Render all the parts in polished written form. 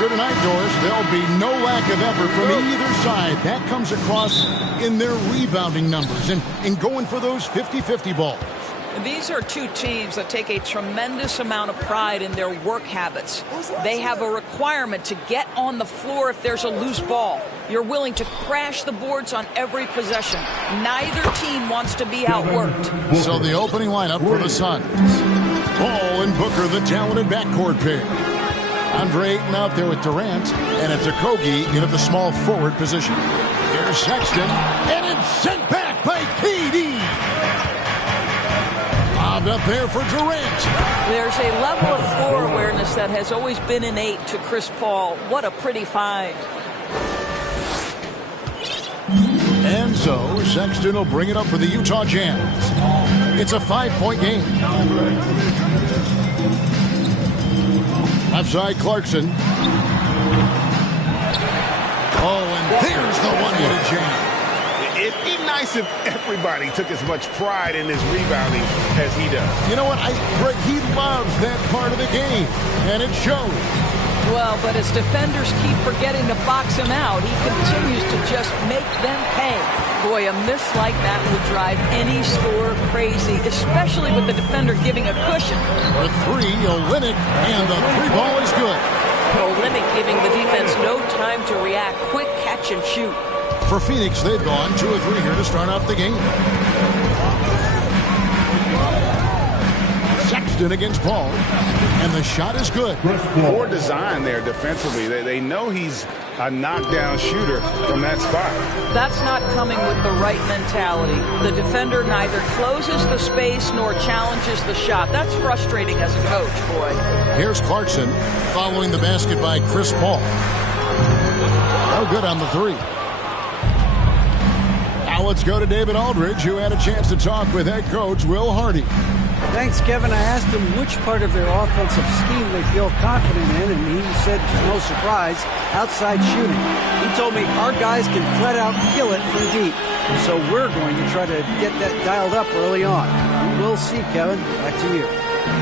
sure tonight, Doris, there'll be no lack of effort from either side. That comes across in their rebounding numbers and going for those 50-50 balls. These are two teams that take a tremendous amount of pride in their work habits. They have a requirement to get on the floor if there's a loose ball. You're willing to crash the boards on every possession. Neither team wants to be outworked. So the opening lineup for the Suns. Paul and Booker, the talented backcourt pair. Andre Ayton out there with Durant, and it's Okogie in at the small forward position. Here's Sexton, and it's sent back by KD. Lobbed up there for Durant. There's a level of floor awareness that has always been innate to Chris Paul. What a pretty find. And so Sexton will bring it up for the Utah Jazz. It's a 5-point game. Left side, Clarkson. Oh, and there's the one-handed jam. It'd be nice if everybody took as much pride in his rebounding as he does. You know what? Greg, he loves that part of the game, and it shows. Well, but as defenders keep forgetting to box him out, he continues to just make them pay. Boy, a miss like that would drive any scorer crazy, especially with the defender giving a cushion. For three, Olynyk, and the three ball is good. Olynyk giving the defense no time to react. Quick catch and shoot. For Phoenix, they've gone 2 of 3 here to start out the game. Sexton against Paul, and the shot is good. Poor design there defensively. They know he's a knockdown shooter from that spot. That's not coming with the right mentality. The defender neither closes the space nor challenges the shot. That's frustrating as a coach, boy. Here's Clarkson following the basket by Chris Paul. No good on the three. Now let's go to David Aldridge, who had a chance to talk with head coach Will Hardy. Thanks, Kevin. I asked him which part of their offensive scheme they feel confident in, and he said, to no surprise, outside shooting. He told me our guys can flat out kill it from deep, so we're going to try to get that dialed up early on. We'll see, Kevin. Back to you.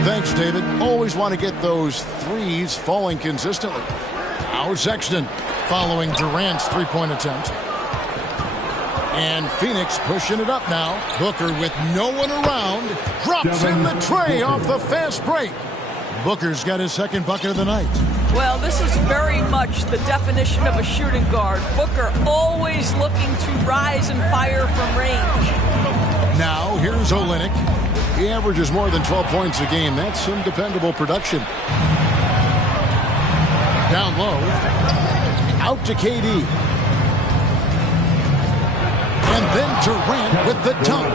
Thanks, David. Always want to get those threes falling consistently. Now Sexton following Durant's three-point attempt. And Phoenix pushing it up now. Booker with no one around. Drops in the tray off the fast break. Booker's got his second bucket of the night. Well, this is very much the definition of a shooting guard. Booker always looking to rise and fire from range. Now here's Olynyk. He averages more than 12 points a game. That's some dependable production. Down low. Out to KD. And then Durant with the dunk.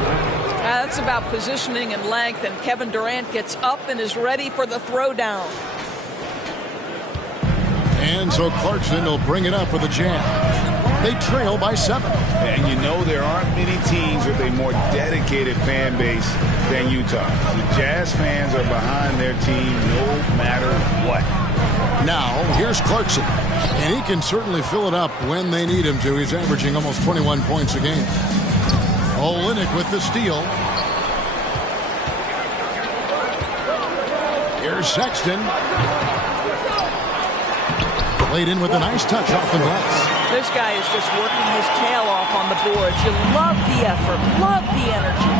That's about positioning and length, and Kevin Durant gets up and is ready for the throwdown. And so Clarkson will bring it up with a jam. They trail by 7. And you know there aren't many teams with a more dedicated fan base than Utah. The Jazz fans are behind their team no matter what. Now, here's Clarkson. And he can certainly fill it up when they need him to. He's averaging almost 21 points a game. Olynyk with the steal. Here's Sexton. Played in with a nice touch off the glass. This guy is just working his tail off on the boards. You love the effort, love the energy.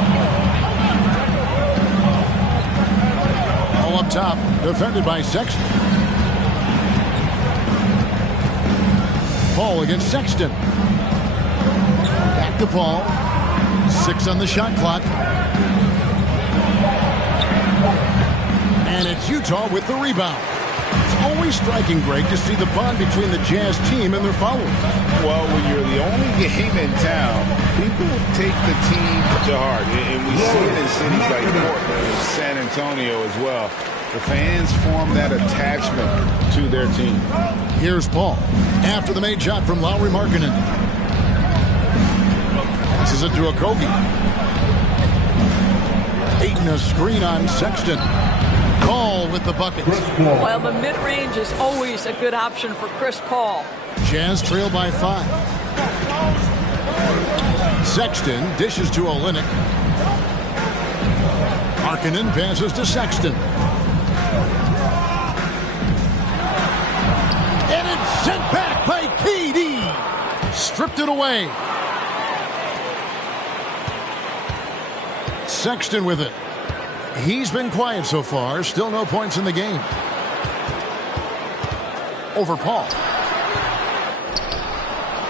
All up top, defended by Sexton. Paul against Sexton. Back to Paul. 6 on the shot clock. And it's Utah with the rebound. It's always striking, Greg, to see the bond between the Jazz team and their followers. Well, when you're the only game in town, people take the team to heart. And we see it in cities like Portland and San Antonio as well. The fans form that attachment to their team. Here's Paul after the made shot from Lauri Markkanen. Passes it to Okogie. Ayton a screen on Sexton. Paul with the bucket. Well, the mid-range is always a good option for Chris Paul. Jazz trail by 5. Sexton dishes to Olynyk. Markkanen passes to Sexton. Knocked it away. Sexton with it. He's been quiet so far. Still no points in the game. Over Paul.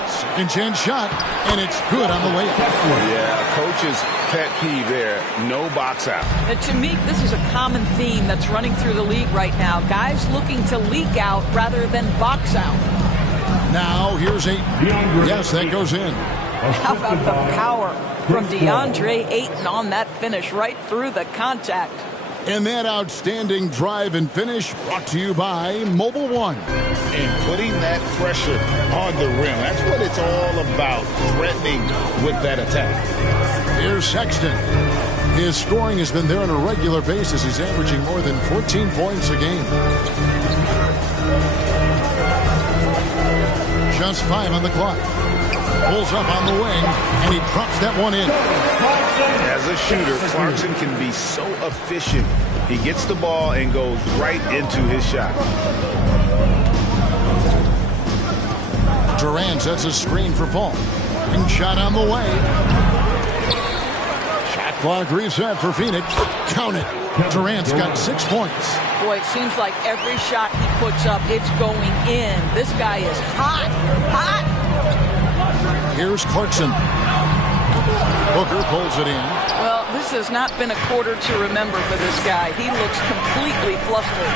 Second chance shot, and it's good on the way up. Yeah, coach's pet peeve there. No box out. And to me, this is a common theme that's running through the league right now. Guys looking to leak out rather than box out. Now here's Ayton. Yes, that goes in. How about the power from DeAndre Ayton on that finish right through the contact. And that outstanding drive and finish brought to you by Mobile One. And putting that pressure on the rim. That's what it's all about, threatening with that attack. Here's Sexton. His scoring has been there on a regular basis. He's averaging more than 14 points a game. Just 5 on the clock. Pulls up on the wing, and he drops that one in. As a shooter, Clarkson can be so efficient. He gets the ball and goes right into his shot. Durant sets a screen for Paul. And shot on the way. Shot clock reset for Phoenix. Count it. Durant's got 6 points. Boy, it seems like every shot he puts up, it's going in. This guy is hot, hot. Here's Clarkson. Booker pulls it in. Well, this has not been a quarter to remember for this guy. He looks completely flustered.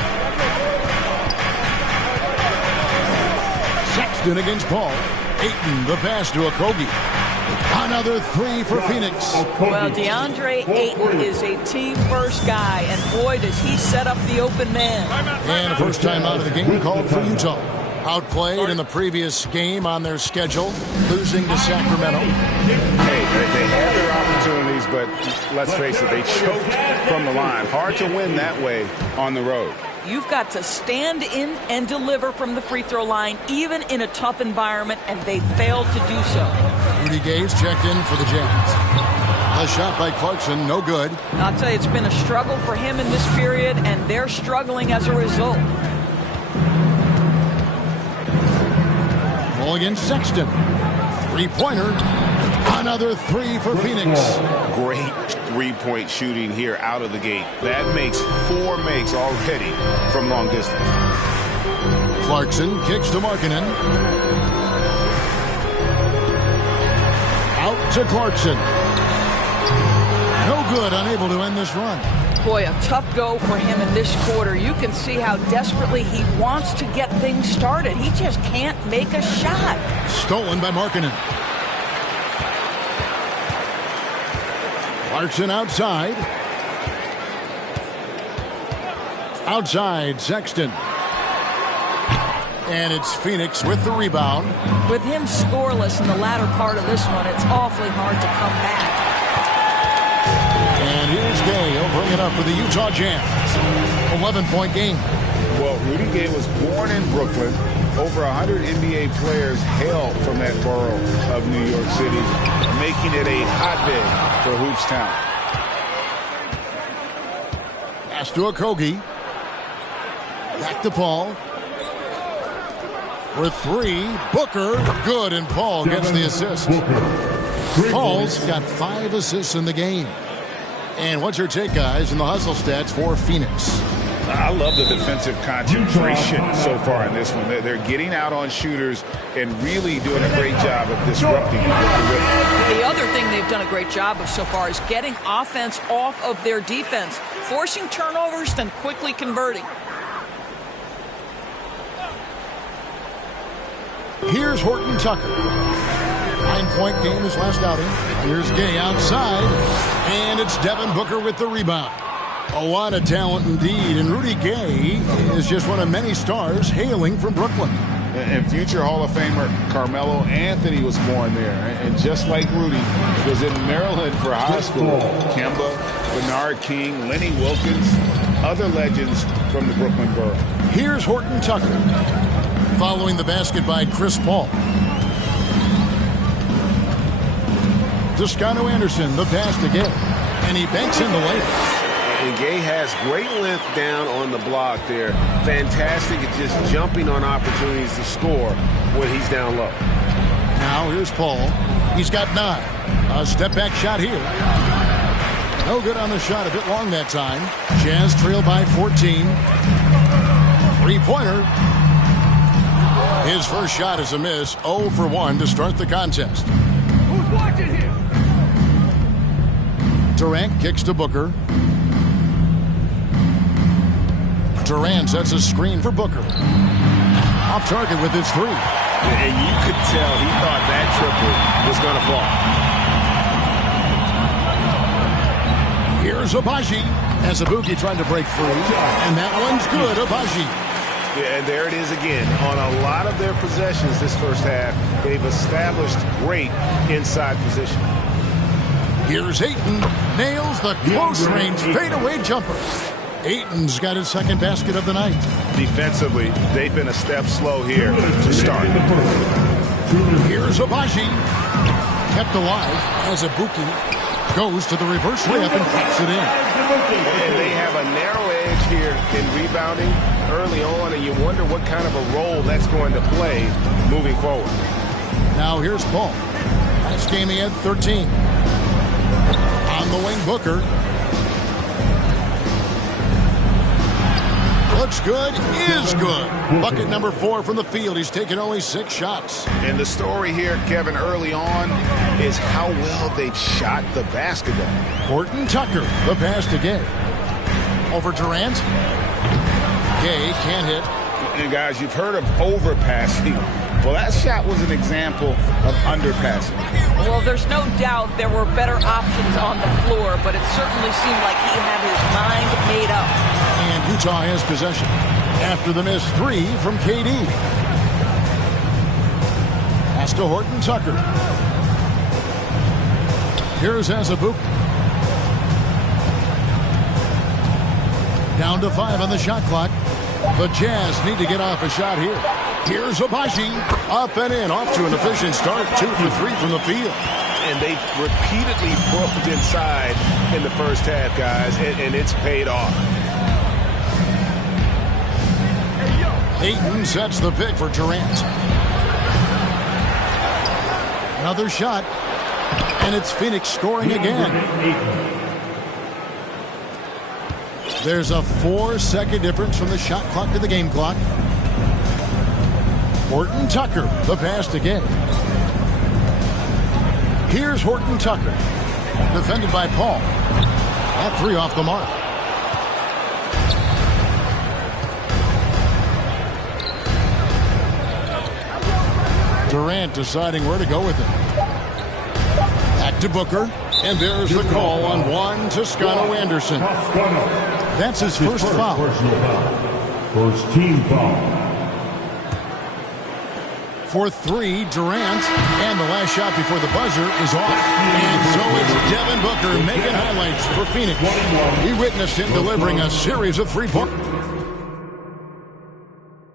Sexton against Paul. Ayton, the pass to Okogie. Another 3 for Phoenix. Well, DeAndre Ayton is a team-first guy, and boy, does he set up the open man. And a first time out of the game called for Utah. Outplayed in the previous game on their schedule, losing to Sacramento. Hey, they had their opportunities, but let's face it, they choked from the line. Hard to win that way on the road. You've got to stand in and deliver from the free throw line, even in a tough environment, and they failed to do so. Rudy Gay's checked in for the Jazz. A shot by Clarkson, no good. I'll tell you, it's been a struggle for him in this period, and they're struggling as a result. Against Sexton. Three-pointer. Another 3 for Phoenix. Great three-point shooting here out of the gate. That makes 4 makes already from long distance. Clarkson kicks to Markkanen. Out to Clarkson. No good, unable to end this run. Boy, a tough go for him in this quarter. You can see how desperately he wants to get things started. He just can't make a shot. Stolen by Markkanen. Clarkson outside. Outside, Sexton. And it's Phoenix with the rebound. With him scoreless in the latter part of this one, it's awfully hard to come back. And here's Gay. He'll bring it up for the Utah Jazz. 11-point game. Well, Rudy Gay was born in Brooklyn. Over 100 NBA players hail from that borough of New York City, making it a hotbed for Hoops Town. Pass to Okogie. Back to Paul. For 3, Booker, good, and Paul gets the assist. Paul's got 5 assists in the game. And what's your take, guys, in the hustle stats for Phoenix? I love the defensive concentration so far in this one. They're getting out on shooters and really doing a great job of disrupting the rhythm. The other thing they've done a great job of so far is getting offense off of their defense, forcing turnovers, then quickly converting. Here's Horton Tucker. 9-point game his last outing. Here's Gay outside. And it's Devin Booker with the rebound. A lot of talent indeed. And Rudy Gay is just one of many stars hailing from Brooklyn. And future Hall of Famer Carmelo Anthony was born there. And just like Rudy, was in Maryland for high school. Kemba, Bernard King, Lenny Wilkins, other legends from the Brooklyn borough. Here's Horton Tucker. Following the basket by Chris Paul. Toscano Anderson, the pass to Gay. And he banks in the layup. And Gay has great length down on the block there. Fantastic at just jumping on opportunities to score when he's down low. Now here's Paul. He's got 9. A step-back shot here. No good on the shot. A bit long that time. Jazz trail by 14. Three-pointer. His first shot is a miss. 0 for 1 to start the contest. Who's watching here? Durant kicks to Booker. Durant sets a screen for Booker. Off target with his 3. And you could tell he thought that triple was going to fall. Here's Abaji. Azubuike trying to break free. And that one's good. Abaji. Yeah, and there it is again. On a lot of their possessions this first half, they've established great inside position. Here's Ayton. Nails the close-range fadeaway jumper. Ayton's got his second basket of the night. Defensively, they've been a step slow here to start. Here's Abaji. Kept alive. Azubuike goes to the reverse layup and pops it in. And they have a narrow edge here in rebounding early on, and you wonder what kind of a role that's going to play moving forward. Now here's Paul. Last game he had 13. On the wing, Booker. Looks good, is good. Bucket number 4 from the field. He's taken only 6 shots. And the story here, Kevin, early on is how well they've shot the basketball. Horton Tucker, the pass to Gay. Over Durant. Gay can't hit. And guys, you've heard of overpassing. Well, that shot was an example of underpassing. Well, there's no doubt there were better options on the floor, but it certainly seemed like he had his mind made up. And Utah has possession after the missed 3 from KD. Pass to Horton Tucker. Here's Azubuike. Down to 5 on the shot clock. The Jazz need to get off a shot here. Here's Abaji. Up and in. Off to an efficient start. 2 for 3 from the field. And they've repeatedly broke inside in the first half, guys, and it's paid off. Ayton sets the pick for Durant. Another shot. And it's Phoenix scoring again. There's a 4-second difference from the shot clock to the game clock. Horton Tucker, the pass to Gay. Here's Horton Tucker. Defended by Paul. That 3 off the mark. Durant deciding where to go with it. Back to Booker. And there's the call on Juan Toscano Anderson. That's his first foul. First team foul. For 3, Durant. And the last shot before the buzzer is off. And so it's Devin Booker making highlights for Phoenix. We witnessed him delivering a series of 3-point.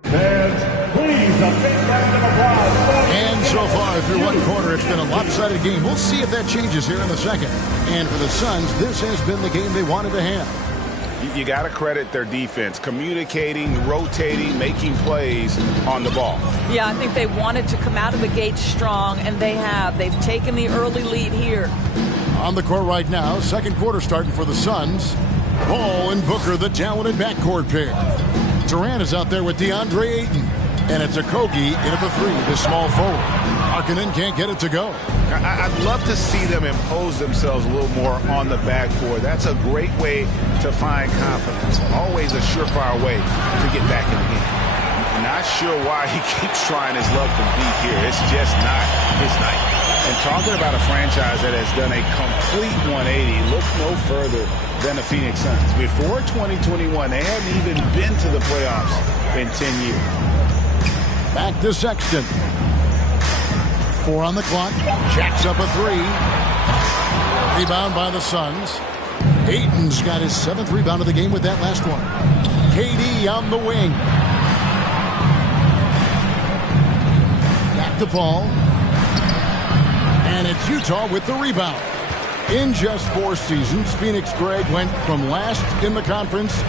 Fans, please, a big round of applause. And so far through one quarter, it's been a lopsided game. We'll see if that changes here in the second. And for the Suns, this has been the game they wanted to have. You got to credit their defense, communicating, rotating, making plays on the ball. Yeah, I think they wanted to come out of the gate strong, and they have. They've taken the early lead here. On the court right now, second quarter starting for the Suns. Paul and Booker, the talented backcourt pair. Durant is out there with DeAndre Ayton. And it's a Kogi in for 3, the small forward. Markkanen can't get it to go. I'd love to see them impose themselves a little more on the backboard. That's a great way to find confidence. Always a surefire way to get back in the game. I'm not sure why he keeps trying his luck from deep here. It's just not his night. And talking about a franchise that has done a complete 180, look no further than the Phoenix Suns. Before 2021, they hadn't even been to the playoffs in 10 years. Back to Sexton. 4 on the clock. Jacks up a 3. Rebound by the Suns. Ayton's got his 7th rebound of the game with that last one. KD on the wing. Back to Paul. And it's Utah with the rebound. In just 4 seasons, Phoenix Greg went from last in the conference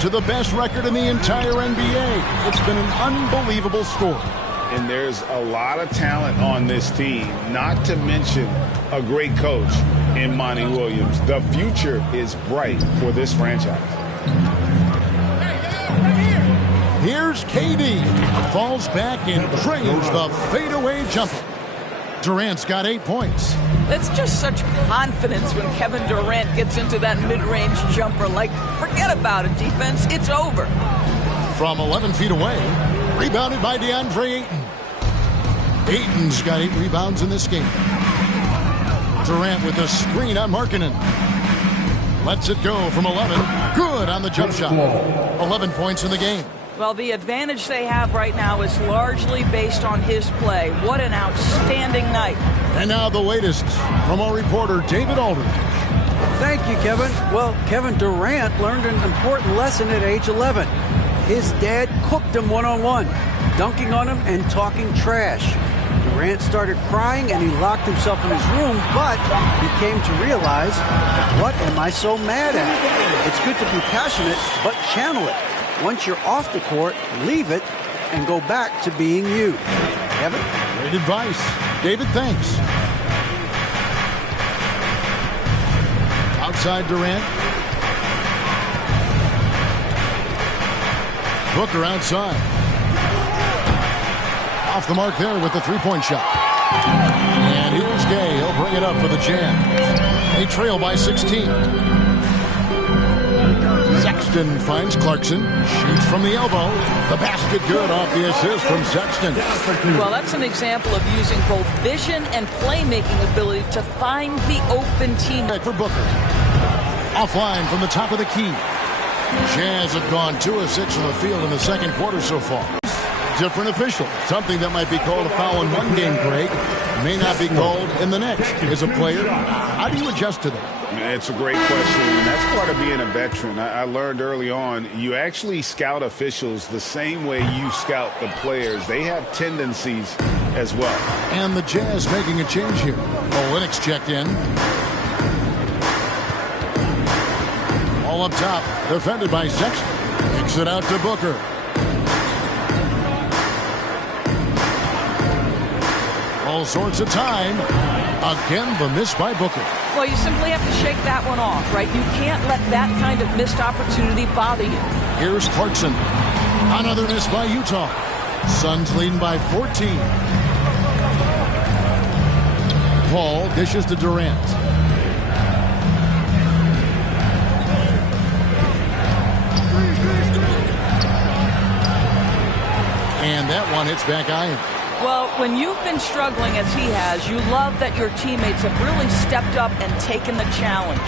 to the best record in the entire NBA. It's been an unbelievable score. and there's a lot of talent on this team, not to mention a great coach in Monty Williams. The future is bright for this franchise. Here's KD. Falls back and drains the fadeaway jumper. Durant's got 8 points. It's just such confidence when Kevin Durant gets into that mid-range jumper. Like, forget about it, defense. It's over. From 11 feet away, rebounded by DeAndre Ayton. Ayton's got 8 rebounds in this game. Durant with a screen on Markkanen. Lets it go from 11. Good on the jump shot. 11 points in the game. Well, the advantage they have right now is largely based on his play. What an outstanding night. And now the latest from our reporter, David Aldridge. Thank you, Kevin. Well, Kevin Durant learned an important lesson at age 11. His dad cooked him one-on-one, dunking on him and talking trash. Durant started crying and he locked himself in his room, but he came to realize, what am I so mad at? It's good to be passionate, but channel it. Once you're off the court, leave it and go back to being you. Kevin? Great advice. David, thanks. Outside Durant. Booker outside. Off the mark there with the three-point shot. And here's Gay. He'll bring it up for the Jazz. They trail by 16. Sexton finds Clarkson. Shoots from the elbow. The basket good off the assist from Sexton. Well, that's an example of using both vision and playmaking ability to find the open team. For Booker. Offline from the top of the key. Jazz have gone 2 of 6 from the field in the second quarter so far. Different official. Something that might be called a foul in one game break may not be called in the next. As a player, how do you adjust to that? It's a great question, and that's part of being a veteran. I learned early on, you actually scout officials the same way you scout the players. They have tendencies as well. And the Jazz making a change here. Olynyk checked in. All up top, defended by Sexton. Kicks it out to Booker. All sorts of time. Again, the miss by Booker. Well, you simply have to shake that one off, right? You can't let that kind of missed opportunity bother you. Here's Clarkson. Another miss by Utah. Suns leading by 14. Paul dishes to Durant. And that one hits back iron. Well, when you've been struggling as he has, you love that your teammates have really stepped up and taken the challenge.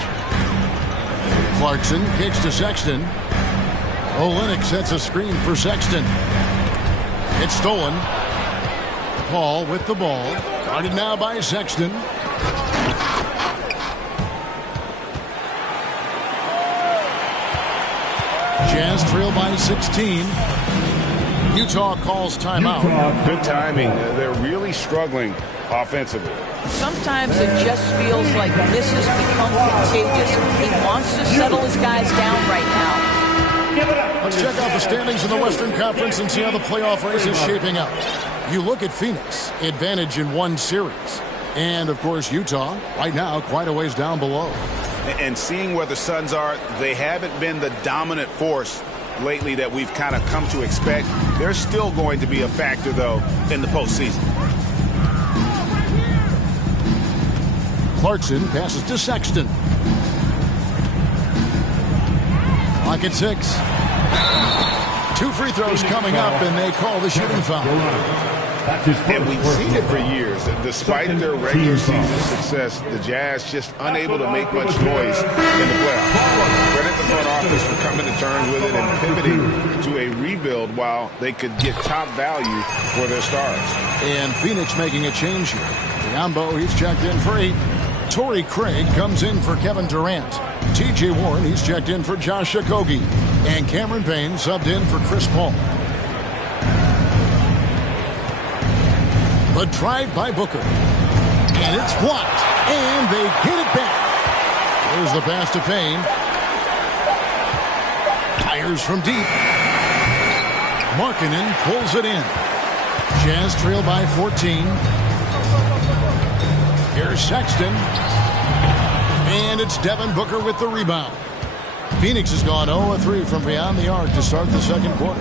Clarkson kicks to Sexton. Olynyk sets a screen for Sexton. It's stolen. Paul with the ball. Guarded now by Sexton. Jazz trail by 16. Utah calls timeout. Good timing. They're really struggling offensively. Sometimes it just feels like this has become contagious. He wants to settle his guys down right now. Let's check out the standings in the Western Conference and see how the playoff race is shaping up. You look at Phoenix, advantage in 1 series. And, of course, Utah, right now, quite a ways down below. And seeing where the Suns are, they haven't been the dominant force lately that we've kind of come to expect. They're still going to be a factor, though, in the postseason. Clarkson passes to Sexton. Clock at 6. 2 free throws coming up, and they call the shooting foul. And we've seen it for years. Despite their regular season success, the Jazz just unable to make much noise in the playoffs. Credit the front office for coming to terms with it and pivoting to a rebuild while they could get top value for their stars. And Phoenix making a change here. Diambo, he's checked in for 8. Torrey Craig comes in for Kevin Durant. T.J. Warren, he's checked in for Josh Okogie. And Cameron Payne subbed in for Chris Paul. The drive by Booker. And it's blocked. And they get it back. There's the pass to Payne. Fires from deep. Markkanen pulls it in. Jazz trail by 14. Here's Sexton. And it's Devin Booker with the rebound. Phoenix has gone 0-3 from beyond the arc to start the second quarter.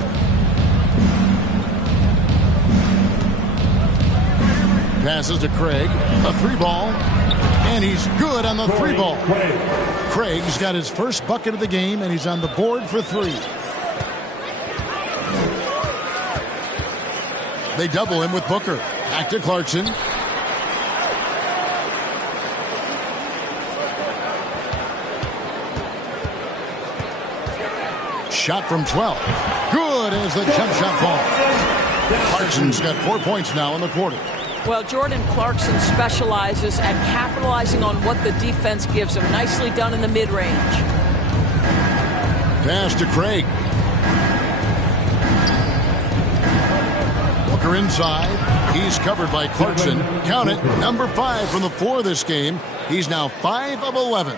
Passes to Craig. A three ball. And he's good on the three ball. Craig's got his first bucket of the game, and he's on the board for three. They double him with Booker. Back to Clarkson. Shot from 12. Good as the jump shot falls. Clarkson's got 4 points now in the quarter. Well, Jordan Clarkson specializes at capitalizing on what the defense gives him. Nicely done in the mid-range. Pass to Craig. Booker inside. He's covered by Clarkson. Count it, number 5 from the floor this game. He's now 5 of 11.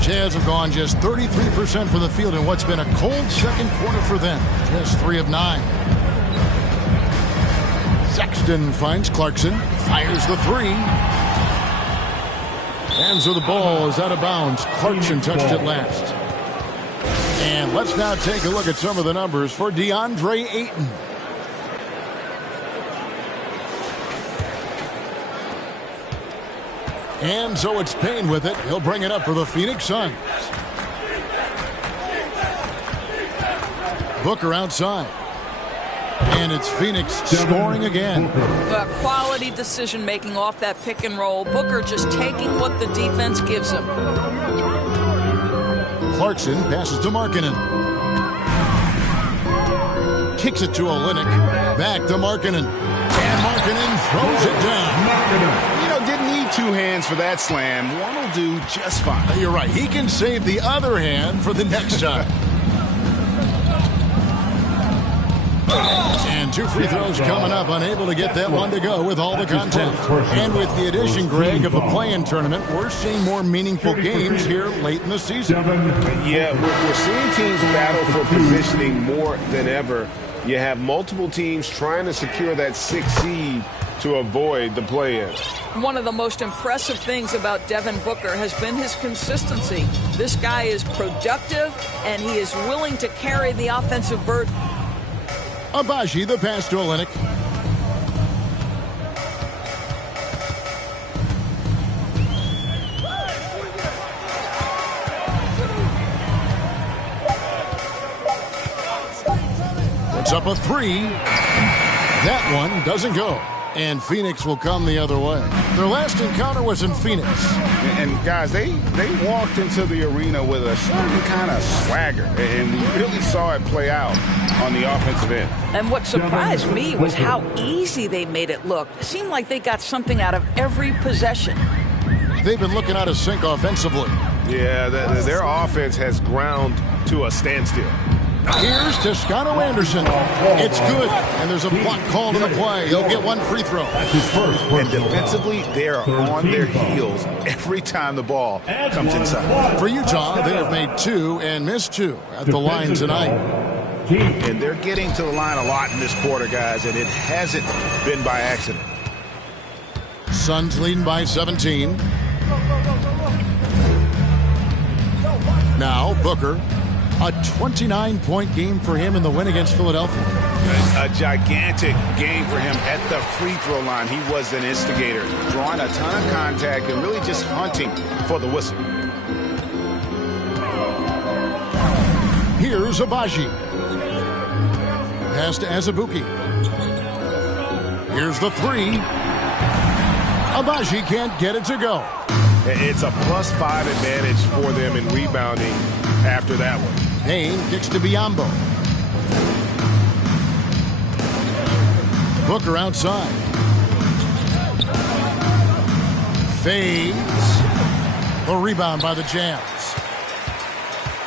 Jazz have gone just 33% from the field in what's been a cold second quarter for them. Just 3 of 9. Sexton finds Clarkson, fires the three. And so the ball is out of bounds. Clarkson touched it last. And let's now take a look at some of the numbers for DeAndre Ayton. And so it's Payne with it. He'll bring it up for the Phoenix Suns. Booker outside. And it's Phoenix scoring again. Quality decision-making off that pick and roll. Booker just taking what the defense gives him. Clarkson passes to Markkanen. Kicks it to Olynyk. Back to Markkanen. And Markkanen throws it down. You know, didn't need 2 hands for that slam. One will do just fine. You're right. He can save the other hand for the next time. And 2 free throws coming up, unable to get that one to go with all the content. And with the addition, Greg, of the play-in tournament, we're seeing more meaningful games here late in the season. Yeah, we're seeing teams battle for positioning more than ever. You have multiple teams trying to secure that 6th seed to avoid the play-in. One of the most impressive things about Devin Booker has been his consistency. This guy is productive, and he is willing to carry the offensive burden. Abaji, the pass to Olynyk. Puts up a 3. That one doesn't go. And Phoenix will come the other way. Their last encounter was in Phoenix. And guys, they walked into the arena with a certain kind of swagger. And we really saw it play out on the offensive end. And what surprised me was how easy they made it look. It seemed like they got something out of every possession. They've been looking out of sync offensively. Yeah, their offense has ground to a standstill. Here's Toscano Anderson. It's good, and there's a block called in the play. He'll get 1 free throw. And defensively, they are on their heels every time the ball comes inside. For Utah, they have made 2 and missed 2 at the line tonight. And they're getting to the line a lot in this quarter, guys, and it hasn't been by accident. Suns leading by 17. Now, Booker. A 29-point game for him in the win against Philadelphia. A gigantic game for him at the free throw line. He was an instigator, drawing a ton of contact and really just hunting for the whistle. Here's Abaji. Pass to Azubuike. Here's the 3. Abaji can't get it to go. It's a +5 advantage for them in rebounding after that one. Payne kicks to Biyombo. Booker outside. Fades. The rebound by the Jazz.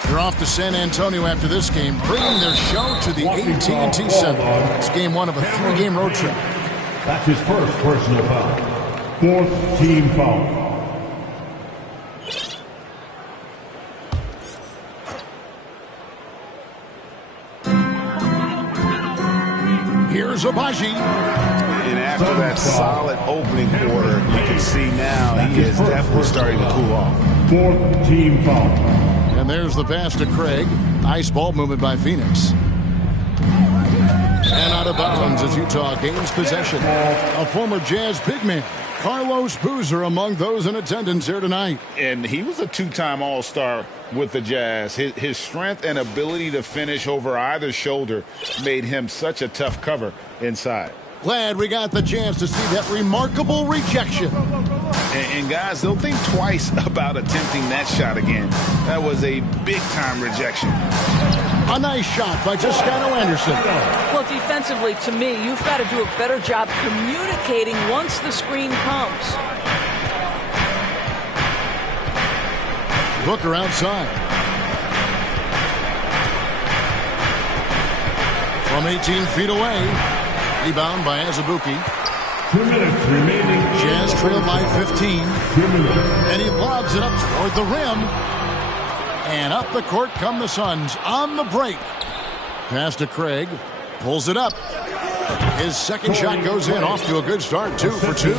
They're off to San Antonio after this game, bringing their show to the AT&T Center. It's game 1 of a 3-game road trip. That's his first personal foul. 4th team foul. Here's Abaji. And after that solid opening quarter, you can see now he is definitely starting to cool off. 4th team foul. And there's the pass to Craig. Nice ball movement by Phoenix. And out of bounds as Utah gains possession. A former Jazz big man, Carlos Boozer, among those in attendance here tonight. And he was a two-time All-Star with the Jazz. His strength and ability to finish over either shoulder made him such a tough cover inside. Glad we got the chance to see that remarkable rejection. And guys, they'll think twice about attempting that shot again. That was a big-time rejection. A nice shot by Toscano Anderson. Well, defensively, to me, you've got to do a better job communicating once the screen comes. Booker outside. From 18 feet away. Rebound by Azubuike. 2 minutes remaining. Jazz trailed by 15. 2 minutes. And he lobs it up toward the rim. And up the court come the Suns on the break. Pass to Craig. Pulls it up. His second shot goes in. Off to a good start. 2 for 2.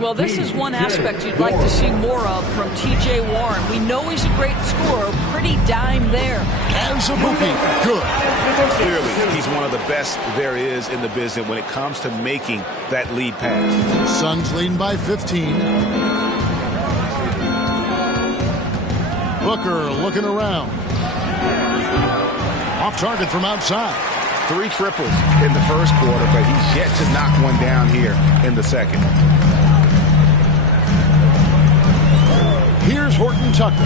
Well, this is one aspect you'd like to see more of from T.J. Warren. We know he's a great scorer. Pretty dime there. Azubuike, good. Clearly, he's one of the best there is in the business when it comes to making that lead pass. Suns leading by 15. Booker looking around. Off target from outside. 3 triples in the first quarter, but he's yet to knock one down here in the second. Here's Horton Tucker.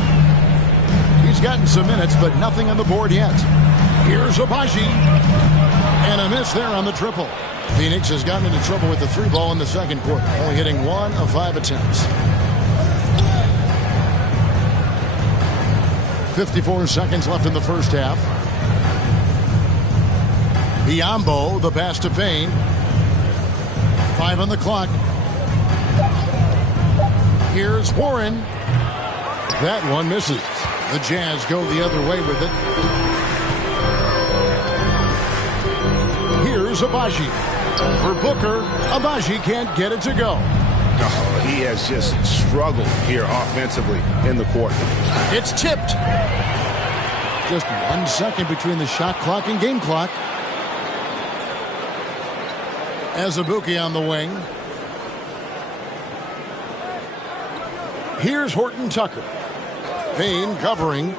He's gotten some minutes, but nothing on the board yet. Here's Abaji. And a miss there on the triple. Phoenix has gotten into trouble with the 3 ball in the second quarter, only hitting 1 of 5 attempts. 54 seconds left in the first half. Biyombo, the pass to Payne. 5 on the clock. Here's Warren. That one misses. The Jazz go the other way with it. Here's Abaji. For Booker, Abaji can't get it to go. Oh, he has just struggled here offensively in the quarter. It's tipped. Just 1 second between the shot clock and game clock. Azubuike on the wing. Here's Horton Tucker. Payne covering.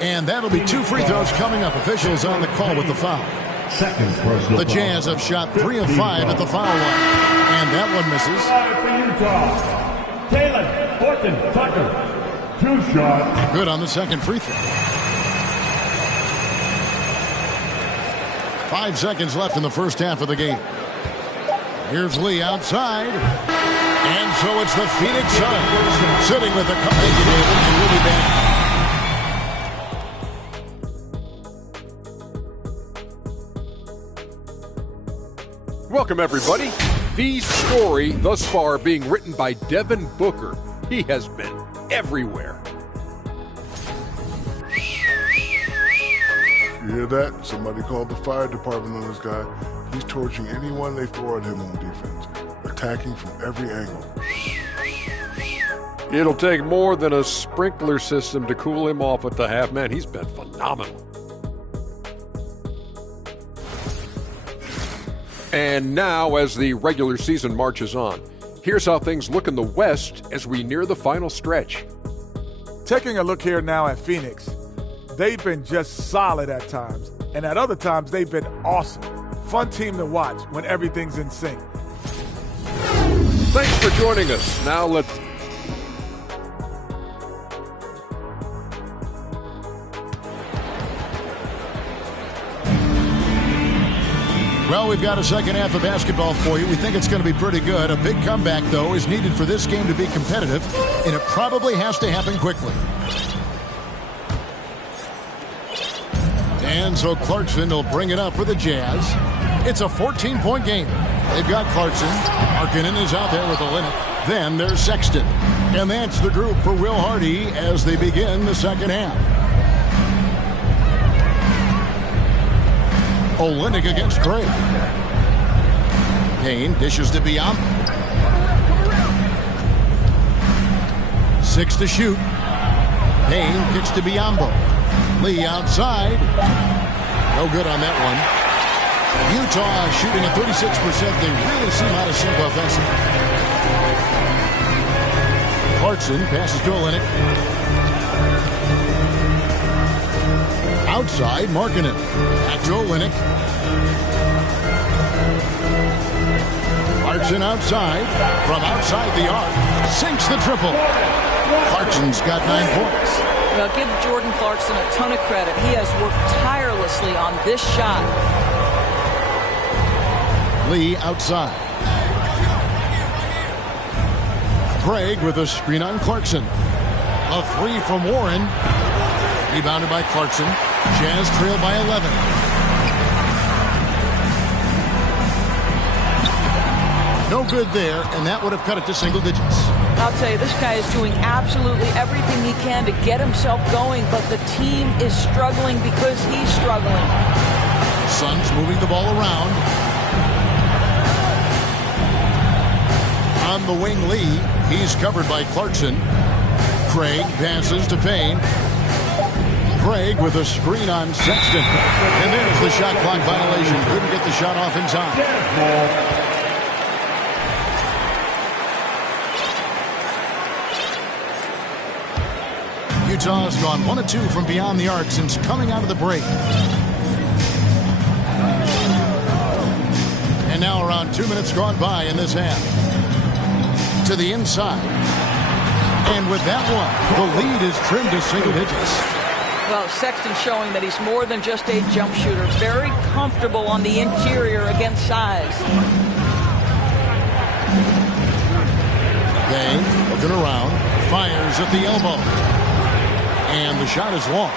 And that'll be 2 free throws coming up. Officials on the call with the foul. Second personal The Jazz have shot 3 of 5 at the foul line. And that one misses. For Utah, Taylor Horton Tucker. 2 shots. Good on the second free throw. 5 seconds left in the first half of the game. Here's Lee outside. And so it's the Phoenix Suns sitting with the cup. Thank you, David. And we'll be back. Welcome, everybody. The story thus far being written by Devin Booker. He has been everywhere. You hear that? Somebody called the fire department on this guy. He's torching anyone they throw at him on defense, attacking from every angle. It'll take more than a sprinkler system to cool him off at the half. Man, he's been phenomenal. And now, as the regular season marches on, here's how things look in the West as we near the final stretch. Taking a look here now at Phoenix, they've been just solid at times, and at other times they've been awesome. Fun team to watch when everything's in sync. Thanks for joining us. Now let's... Well, we've got a second half of basketball for you. We think it's going to be pretty good. A big comeback, though, is needed for this game to be competitive, and it probably has to happen quickly. And so Clarkson will bring it up for the Jazz. It's a 14-point game. They've got Clarkson. Markkanen is out there with the Olynyk. Then there's Sexton. And that's the group for Will Hardy as they begin the second half. Olynyk against Craig. Payne dishes to Biombo. 6 to shoot. Payne kicks to Biombo. Lee outside. No good on that one. Utah shooting at 36%. They really seem out of sync offensively. Clarkson passes to Olynyk. Outside, Markkanen. Back to Olynyk. Clarkson outside. From outside the arc. Sinks the triple. Clarkson's got 9 points. Well, give Jordan Clarkson a ton of credit. He has worked tirelessly on this shot. Lee outside. Craig with a screen on Clarkson. A 3 from Warren. Rebounded by Clarkson. Jazz trail by 11. No good there, and that would have cut it to single digits. I'll tell you, this guy is doing absolutely everything he can to get himself going, but the team is struggling because he's struggling. Suns moving the ball around. On the wing, Lee. He's covered by Clarkson. Craig passes to Payne. Craig with a screen on Sexton. And there's the shot clock violation. Couldn't get the shot off in time. Utah's gone 1 of 2 from beyond the arc since coming out of the break. And now around 2 minutes gone by in this half. To the inside. And with that one, the lead is trimmed to single digits. Well, Sexton showing that he's more than just a jump shooter. Very comfortable on the interior against size. Payne looking around. Fires at the elbow. And the shot is long.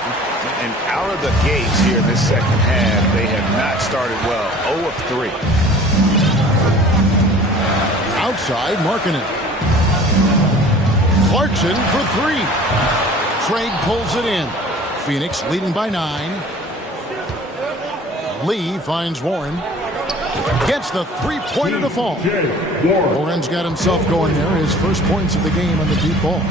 And out of the gates here in this second half, they have not started well. 0 of 3. Outside, Markkanen. Clarkson for 3. Craig pulls it in. Phoenix leading by 9. Lee finds Warren. Gets the three-pointer to fall. Warren's got himself going there. His first points of the game on the deep ball.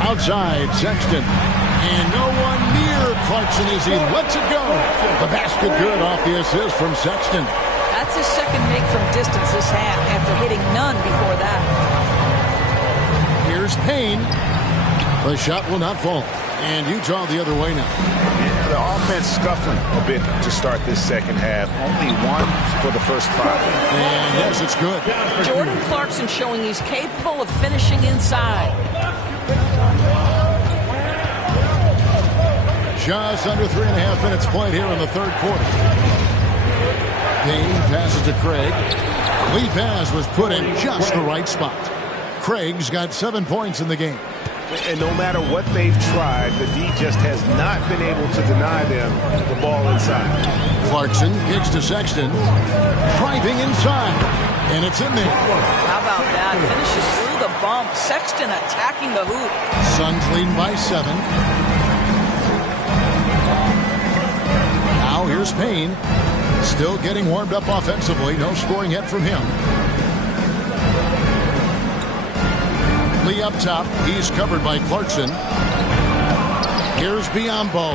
Outside, Sexton. And no one near Clarkson as he lets it go. The basket good off the assist from Sexton. That's his second make from distance this half after hitting none before that. Here's Payne. The shot will not fall. And Utah the other way now. Yeah, the offense scuffling a bit to start this second half. Only 1 for the first 5. And yes, it's good. Jordan Clarkson showing he's capable of finishing inside. Just under 3.5 minutes played here in the third quarter. Payne passes to Craig. Lead pass was put in just the right spot. Craig's got 7 points in the game. And no matter what they've tried, the D just has not been able to deny them the ball inside. Clarkson kicks to Sexton. Driving inside. And it's in there. How about that? Finishes through the bump. Sexton attacking the hoop. Suns leading by 7. Now here's Payne. Still getting warmed up offensively. No scoring yet from him. Lee up top. He's covered by Clarkson. Here's Biombo.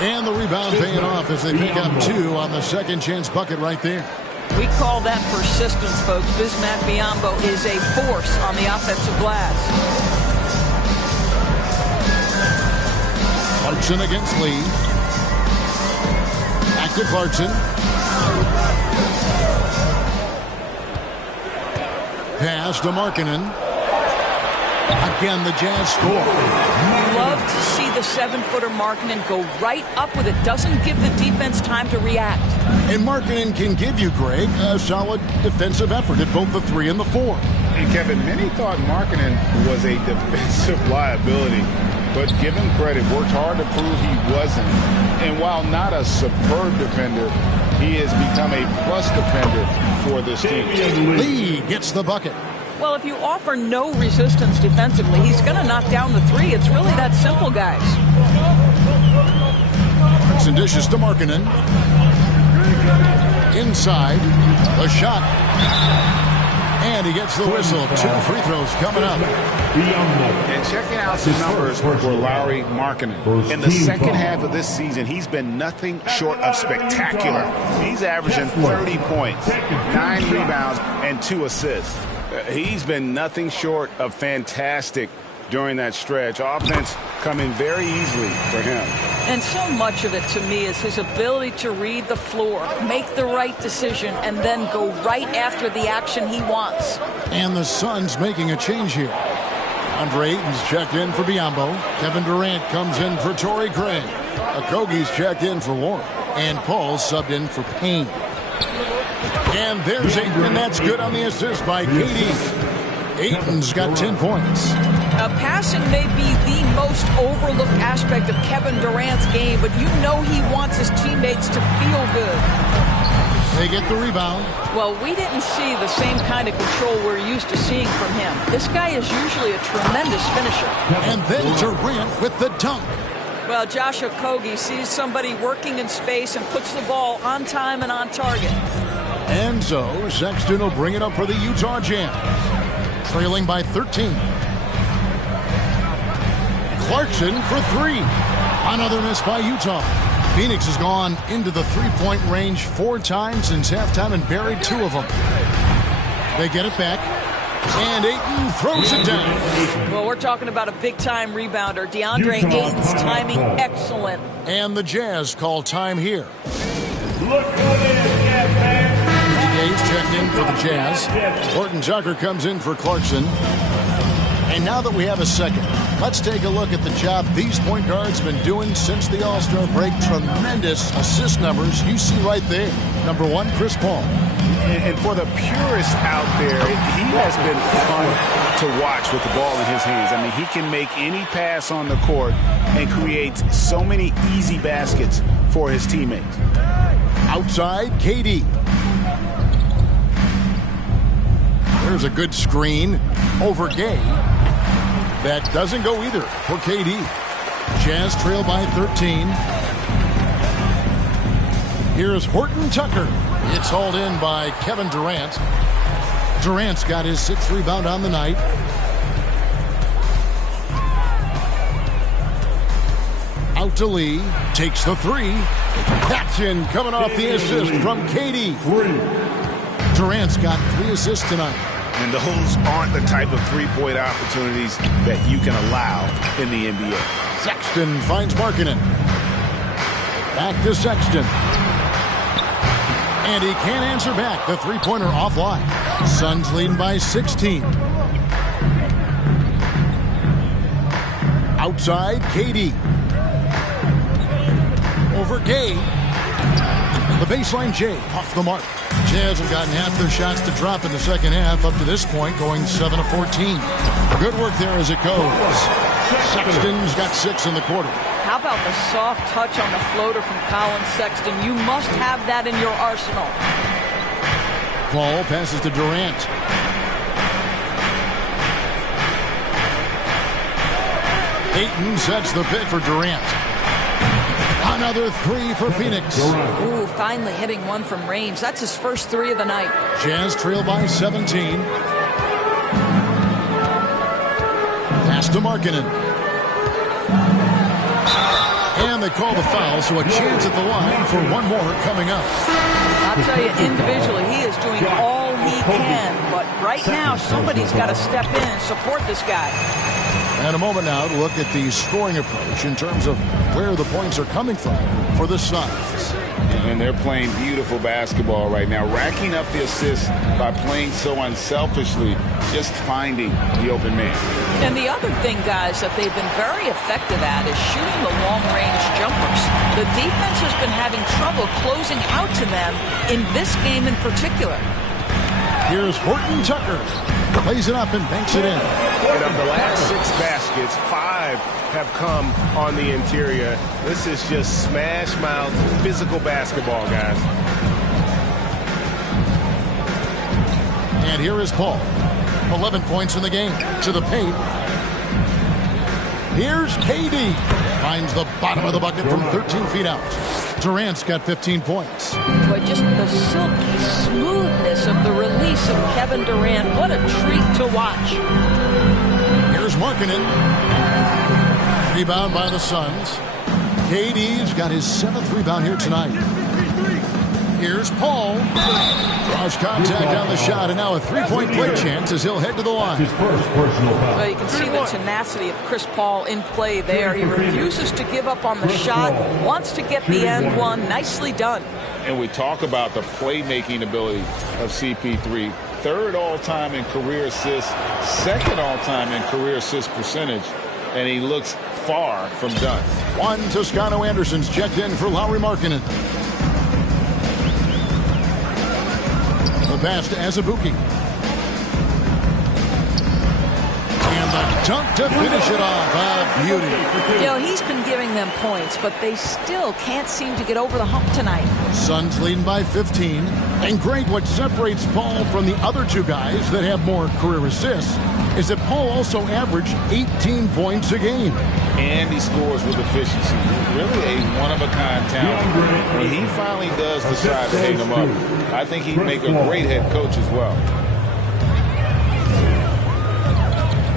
And the rebound paying off as they pick up 2 on the second chance bucket right there. We call that persistence, folks. Bismack Biyombo is a force on the offensive glass. Clarkson against Lee. Back to Clarkson. Pass to Markkanen. Again, the Jazz score. Love to see the 7-footer Markkanen go right up with it. Doesn't give the defense time to react. And Markkanen can give you, Greg, a solid defensive effort at both the 3 and the 4. And Kevin, many thought Markkanen was a defensive liability, but give him credit, worked hard to prove he wasn't. And while not a superb defender, he has become a plus defender for this team. Lee gets the bucket. Well, if you offer no resistance defensively, he's going to knock down the 3. It's really that simple, guys. Fakes and dishes to Markkanen. Inside. The shot. And he gets the whistle. 2 free throws coming up. And checking out some numbers for Lauri Markkanen. In the second half of this season, he's been nothing short of spectacular. He's averaging 30 points, 9 rebounds, and 2 assists. He's been nothing short of fantastic during that stretch. Offense coming very easily for him. And so much of it to me is his ability to read the floor, make the right decision, and then go right after the action he wants. And the Suns making a change here. Andre Ayton's checked in for Biyombo. Kevin Durant comes in for Torrey Craig. Okogie's checked in for Warren. And Paul subbed in for Payne. And there's Ayton, and that's good on the assist by KD. Ayton's got 10 points. Passing may be the most overlooked aspect of Kevin Durant's game, but you know he wants his teammates to feel good. They get the rebound. Well, we didn't see the same kind of control we're used to seeing from him. This guy is usually a tremendous finisher. And then Durant with the dunk. Well, Josh Okogie sees somebody working in space and puts the ball on time and on target. And so Sexton will bring it up for the Utah Jazz. Trailing by 13. Clarkson for 3. Another miss by Utah. Phoenix has gone into the three-point range 4 times since halftime and buried 2 of them. They get it back. And Ayton throws it down. Well, we're talking about a big-time rebounder. DeAndre Ayton's timing excellent. And the Jazz call time here. Days checked in for the Jazz. Horton Tucker comes in for Clarkson. And now that we have a second, let's take a look at the job these point guards have been doing since the All-Star break. Tremendous assist numbers you see right there. Number 1, Chris Paul. And for the purists out there, he has been fun to watch with the ball in his hands. I mean, he can make any pass on the court and creates so many easy baskets for his teammates. Outside, KD. There's a good screen over Gay. That doesn't go either for KD. Jazz trail by 13. Here's Horton Tucker. It's hauled in by Kevin Durant. Durant's got his 6th rebound on the night. Out to Lee. Takes the 3. That's in, coming off the assist from KD. Durant's got 3 assists tonight. And those aren't the type of three-point opportunities that you can allow in the NBA. Sexton finds Markkanen. Back to Sexton. And he can't answer back. The three-pointer offline. Suns leading by 16. Outside, KD. Over Gay. The baseline J off the mark. Jazz have gotten half their shots to drop in the second half. Up to this point, going 7 of 14. Good work there as it goes. Sexton's got 6 in the quarter. How about the soft touch on the floater from Colin Sexton? You must have that in your arsenal. Paul passes to Durant. Ayton sets the pick for Durant. Another 3 for Phoenix. Ooh, finally hitting one from range. That's his first 3 of the night. Jazz trail by 17. Pass to Markkanen. And they call the foul, so a chance at the line for one more coming up. I'll tell you, individually, he is doing all he can. But right now, somebody's got to step in and support this guy. And a moment now to look at the scoring approach in terms of where the points are coming from for the Suns. And they're playing beautiful basketball right now, racking up the assists by playing so unselfishly, just finding the open man. And the other thing, guys, that they've been very effective at is shooting the long-range jumpers. The defense has been having trouble closing out to them in this game in particular. Here's Horton Tucker. Plays it up and banks it in. And of the last 6 baskets, 5 have come on the interior. This is just smash mouth physical basketball, guys. And here is Paul. 11 points in the game. To the paint. Here's KD. Finds the bottom of the bucket from 13 feet out. Durant's got 15 points. Boy, just the silky smoothness of the release of Kevin Durant. What a treat to watch. Here's Markkanen. Rebound by the Suns. KD's got his 7th rebound here tonight. Here's Paul. Cross contact on the shot, and now a three-point play chance as he'll head to the line. His first personal foul. Well, you can see the tenacity of Chris Paul in play there. He refuses to give up on the shot, wants to get the end one. Nicely done. And we talk about the playmaking ability of CP3. 3rd all-time in career assists, 2nd all-time in career assist percentage, and he looks far from done. Juan Toscano-Anderson's checked in for Lauri Markkanen. The pass to Azubuike. And the dunk to finish it off. A beauty. You know, he's been giving them points, but they still can't seem to get over the hump tonight. Suns leading by 15. And Greg, what separates Paul from the other two guys that have more career assists is that Paul also averaged 18 points a game. And he scores with efficiency. Really a one-of-a-kind talent. When he finally does decide to hang him up, I think he'd make a great head coach as well.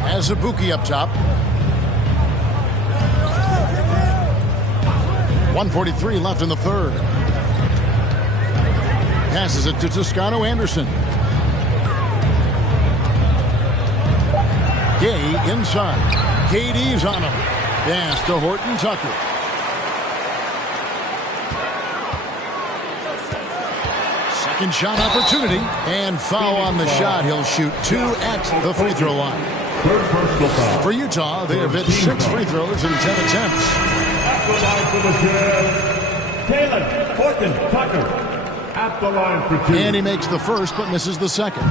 Azubuike up top. 1:43 left in the 3rd. Passes it to Toscano-Anderson. Gay inside. KD's on him. Pass to Horton Tucker. Second shot opportunity. And foul on the shot. He'll shoot 2 at the free throw line. Third personal foul. For Utah, they have hit 6 free throws in 10 attempts. At the line for the Jazz, Taylor Horton Tucker. At the line for 2. And he makes the first, but misses the second.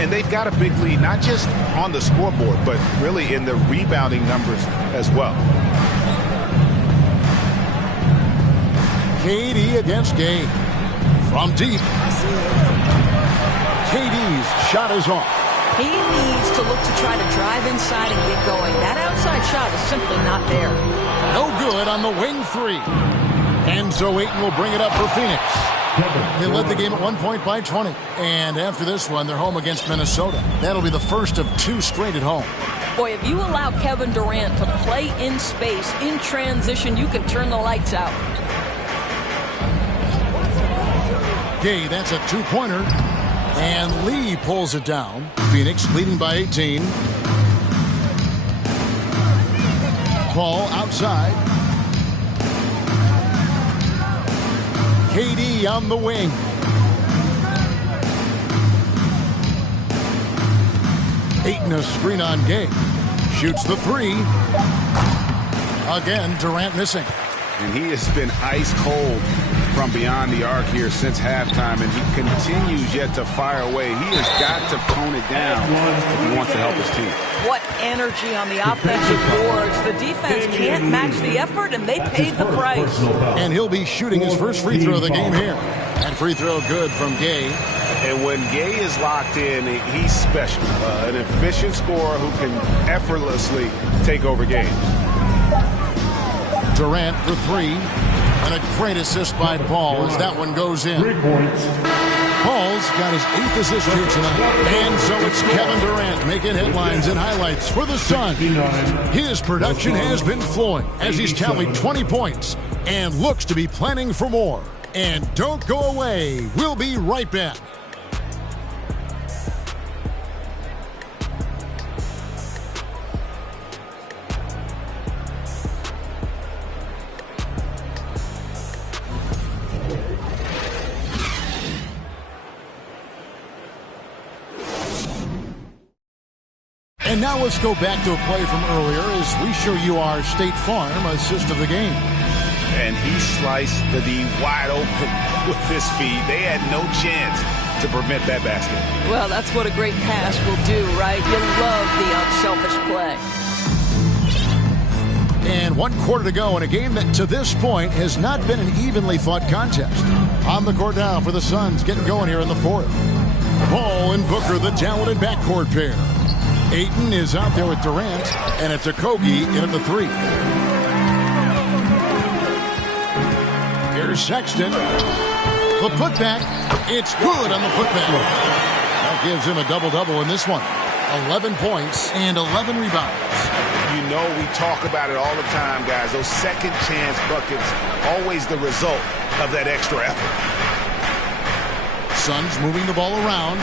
And they've got a big lead, not just on the scoreboard, but really in the rebounding numbers as well. KD against Gay. From deep. KD's shot is off. He needs to look to try to drive inside and get going. That outside shot is simply not there. No good on the wing 3. And so Ayton will bring it up for Phoenix. They led the game at 1 point by 20. And after this one, they're home against Minnesota. That'll be the first of 2 straight at home. Boy, if you allow Kevin Durant to play in space, in transition, you can turn the lights out. Gay, that's a 2-pointer. And Lee pulls it down. Phoenix leading by 18. Paul outside. KD on the wing. Ayton a screen on Gay. Shoots the 3. Again, Durant missing. And he has been ice cold from beyond the arc here since halftime, and he continues yet to fire away. He has got to tone it down if he wants to help his team. What energy on the offensive boards. The defense can't match the effort, and they paid the price. And he'll be shooting his first free throw of the game here. And free throw good from Gay. And when Gay is locked in, he's special. An efficient scorer who can effortlessly take over games. Durant for 3. And a great assist by Paul as that one goes in. 3 points. Paul's got his 8th assist here tonight. And so it's Kevin Durant making headlines and highlights for the Suns. His production has been flowing as he's tallied 20 points and looks to be planning for more. And don't go away. We'll be right back. And now let's go back to a play from earlier as we show you our State Farm assist of the game. And he sliced the D wide open with his feet. They had no chance to prevent that basket. Well, that's what a great pass will do, right? You love the unselfish play. And 1 quarter to go in a game that to this point has not been an evenly fought contest. On the court now for the Suns, getting going here in the 4th. Paul and Booker, the talented backcourt pair. Ayton is out there with Durant, and it's a Kogi in at the 3. Here's Sexton. The putback. It's good on the putback. That gives him a double-double in this one. 11 points and 11 rebounds. You know, we talk about it all the time, guys. Those second chance buckets, always the result of that extra effort. Suns moving the ball around.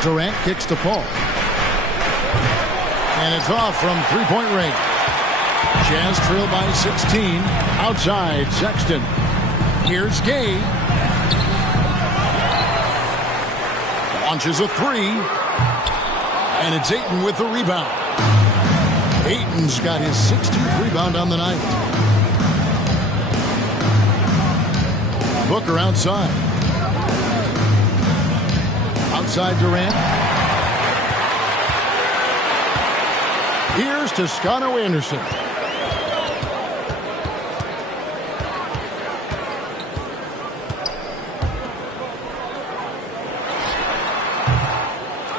Durant kicks to Paul. And it's off from three-point range. Jazz trail by 16. Outside, Sexton. Here's Gay. Launches a 3. And it's Ayton with the rebound. Ayton's got his 16th rebound on the night. Booker outside. Outside Durant. Here's Toscano Anderson.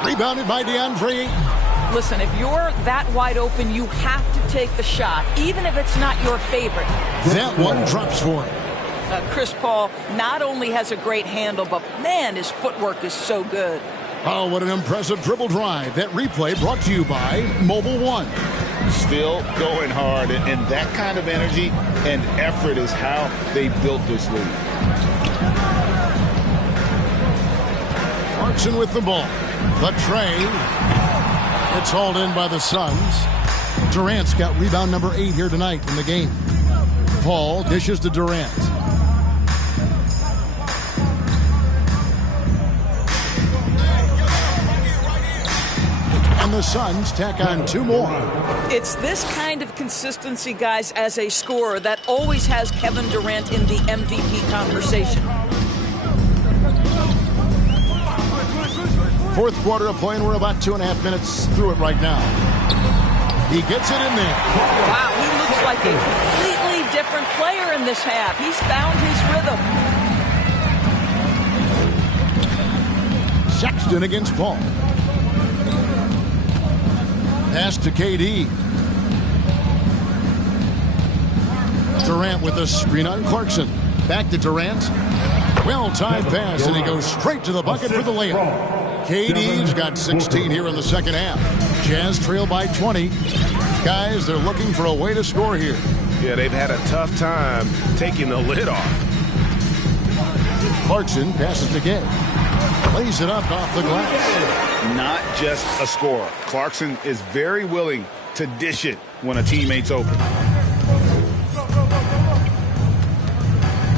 Rebounded by DeAndre. Listen, if you're that wide open, you have to take the shot, even if it's not your favorite. That one drops for him. Chris Paul not only has a great handle, but man, his footwork is so good. Oh, what an impressive dribble drive. That replay brought to you by Mobile One. Still going hard, and that kind of energy and effort is how they built this league. Clarkson with the ball. The tray. It's hauled in by the Suns. Durant's got rebound number 8 here tonight in the game. Paul dishes to Durant. And the Suns tack on 2 more. It's this kind of consistency, guys, as a scorer that always has Kevin Durant in the MVP conversation. Fourth quarter of play, and we're about 2.5 minutes through it right now. He gets it in there. Wow, he looks like a completely different player in this half. He's found his rhythm. Sexton against Paul. Pass to KD. Durant with a screen on Clarkson. Back to Durant. Well-timed pass, and he goes straight to the bucket for the layup. KD's got 16 here in the second half. Jazz trail by 20. Guys, they're looking for a way to score here. Yeah, they've had a tough time taking the lid off. Clarkson passes to Gay. Lays it up off the glass. Not just a scorer. Clarkson is very willing to dish it when a teammate's open.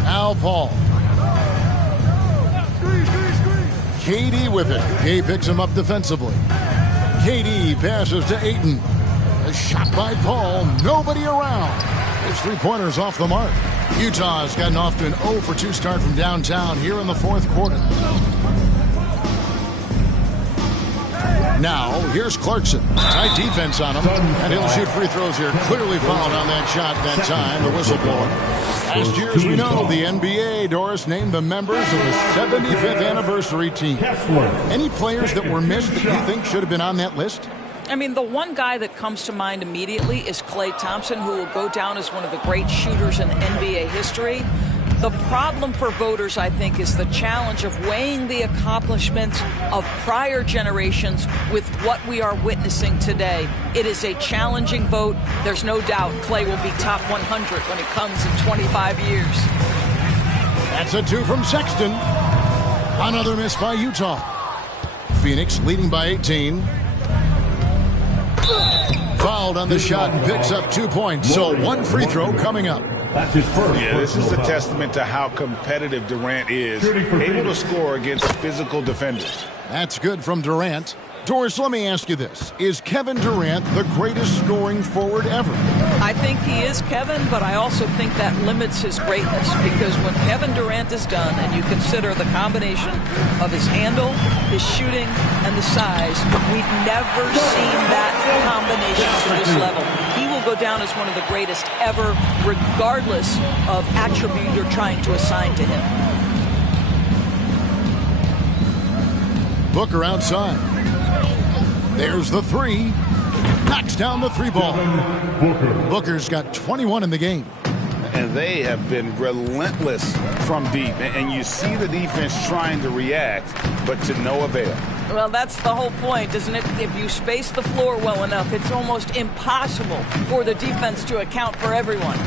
Now Paul. KD with it. Gay picks him up defensively. KD passes to Ayton. A shot by Paul. Nobody around. His three-pointer's off the mark. Utah's gotten off to an 0-for-2 start from downtown here in the fourth quarter. Now, here's Clarkson. Tight defense on him. And he'll shoot free throws here. Clearly fouled on that shot that time. The whistleblower. Last year, as we know, the NBA, Doris, named the members of the 75th anniversary team. Any players that were missed that you think should have been on that list? I mean, the one guy that comes to mind immediately is Klay Thompson, who will go down as one of the great shooters in NBA history. The problem for voters, I think, is the challenge of weighing the accomplishments of prior generations with what we are witnessing today. It is a challenging vote. There's no doubt Klay will be top 100 when it comes in 25 years. That's a 2 from Sexton. Another miss by Utah. Phoenix leading by 18. Fouled on the shot and picks up 2 points. So 1 free throw coming up. That's his first. Yeah, this is a testament to how competitive Durant is, able to score against physical defenders. That's good from Durant. Doris, let me ask you this. Is Kevin Durant the greatest scoring forward ever? I think he is, Kevin, but I also think that limits his greatness, because when Kevin Durant is done and you consider the combination of his handle, his shooting, and the size, we've never seen that combination to this level. He will go down as one of the greatest ever, regardless of attribute you're trying to assign to him. Booker outside. There's the three. Knocks down the three ball. Booker's got 21 in the game. And they have been relentless from deep. And you see the defense trying to react, but to no avail. Well, that's the whole point, isn't it? If you space the floor well enough, it's almost impossible for the defense to account for everyone.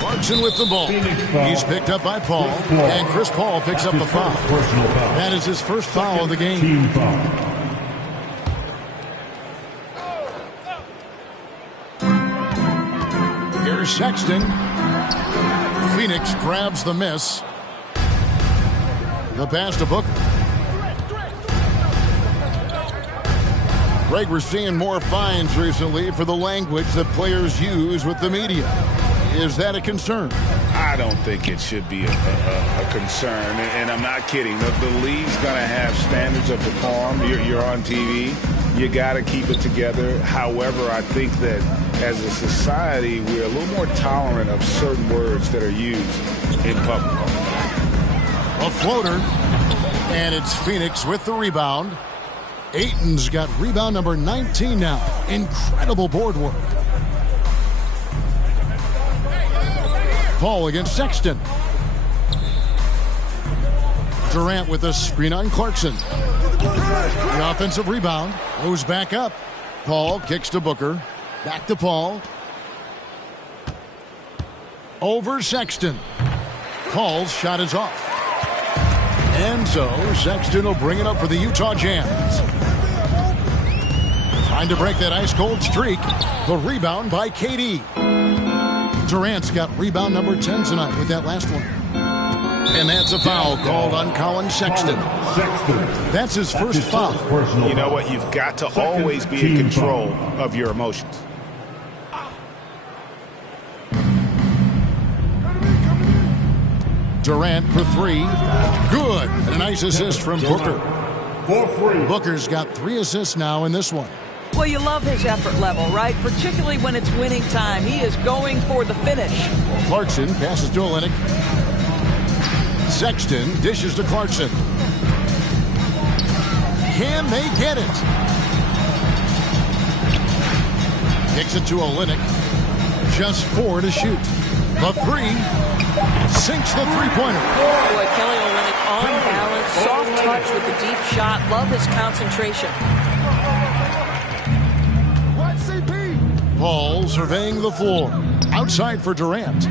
Clarkson with the ball. He's picked up by Paul, and Chris Paul picks up the foul. That is his first foul of the game. Here's Sexton. Phoenix grabs the miss. The pass to Booker. Greg, we're seeing more fines recently for the language that players use with the media. Is that a concern? I don't think it should be a concern, and I'm not kidding. The league's going to have standards of decorum. You're on TV. You got to keep it together. However, I think that as a society, we're a little more tolerant of certain words that are used in public. A floater, and it's Phoenix with the rebound. Ayton's got rebound number 19 now. Incredible board work. Paul against Sexton. Durant with a screen on Clarkson. The offensive rebound goes back up. Paul kicks to Booker. Back to Paul. Over Sexton. Paul's shot is off. And so Sexton will bring it up for the Utah Jazz. Trying to break that ice-cold streak. The rebound by KD. Durant's got rebound number 10 tonight with that last one. And that's a foul called on Colin Sexton. That's his first foul. You know what? You've got to always be in control of your emotions. Durant for three. Good. And a nice assist from Booker. Booker's got 3 assists now in this one. Well, you love his effort level, right? Particularly when it's winning time. He is going for the finish. Clarkson passes to Olynyk. Sexton dishes to Clarkson. Can they get it? Kicks it to Olynyk. Just 4 to shoot. The three. Sinks the three-pointer. Boy, Kelly Olynyk on balance. Soft touch with the deep shot. Love his concentration. Paul surveying the floor. Outside for Durant.